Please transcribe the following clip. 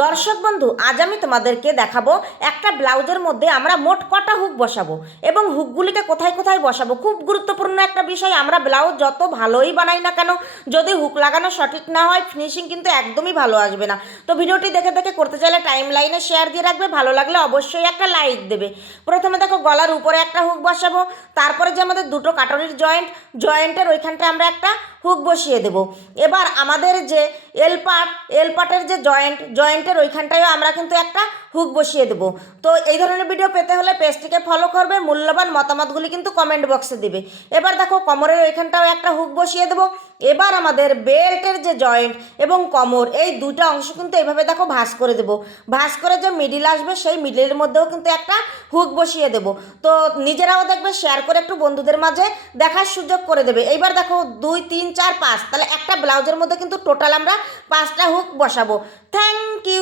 দর্শক বন্ধু, আজ আমি তোমাদেরকে দেখাবো একটা ব্লাউজের মধ্যে আমরা মোট কটা হুক বসাবো এবং হুকগুলিকে কোথায় কোথায় বসাবো। খুব গুরুত্বপূর্ণ একটা বিষয়। আমরা ব্লাউজ যত ভালোই বানাই না কেন, যদি হুক লাগানো সঠিক না হয় ফিনিশিং কিন্তু একদমই ভালো আসবে না। তো ভিডিওটি দেখে দেখে করতে চাইলে টাইম লাইনে শেয়ার দিয়ে রাখবে, ভালো লাগলে অবশ্যই একটা লাইক দেবে। প্রথমে দেখো গলার উপরে একটা হুক বসাবো, তারপরে যে আমাদের দুটো কাটরির জয়েন্টের ওইখানটা আমরা একটা হুক বসিয়ে দেব। এবার আমাদের যে এল পার্টের যে জয়েন্টের ওইখানটায়ও আমরা কিন্তু একটা হুক বসিয়ে দেবো। তো এই ধরনের ভিডিও পেতে হলে পেজটিকে ফলো করবে, মূল্যবান মতামতগুলি কিন্তু কমেন্ট বক্সে দিবে। এবার দেখো কোমরের ওইখানটাও একটা হুক বসিয়ে দেবো। এবার আমাদের বেল্টের যে জয়েন্ট এবং কোমর, এই দুটো অংশ কিন্তু এইভাবে দেখো ভাঁজ করে দেবো। ভাঁজ করে যে মিডিল আসবে সেই মিডিলের মধ্যেও কিন্তু একটা হুক বসিয়ে দেবো। তো নিজেরাও দেখবে, শেয়ার করে একটু বন্ধুদের মাঝে দেখার সুযোগ করে দেবে। এইবার দেখো 2 3 4 5, তাহলে একটা ব্লাউজের মধ্যে কিন্তু টোটাল আমরা 5টা হুক বসাবো। Thank you.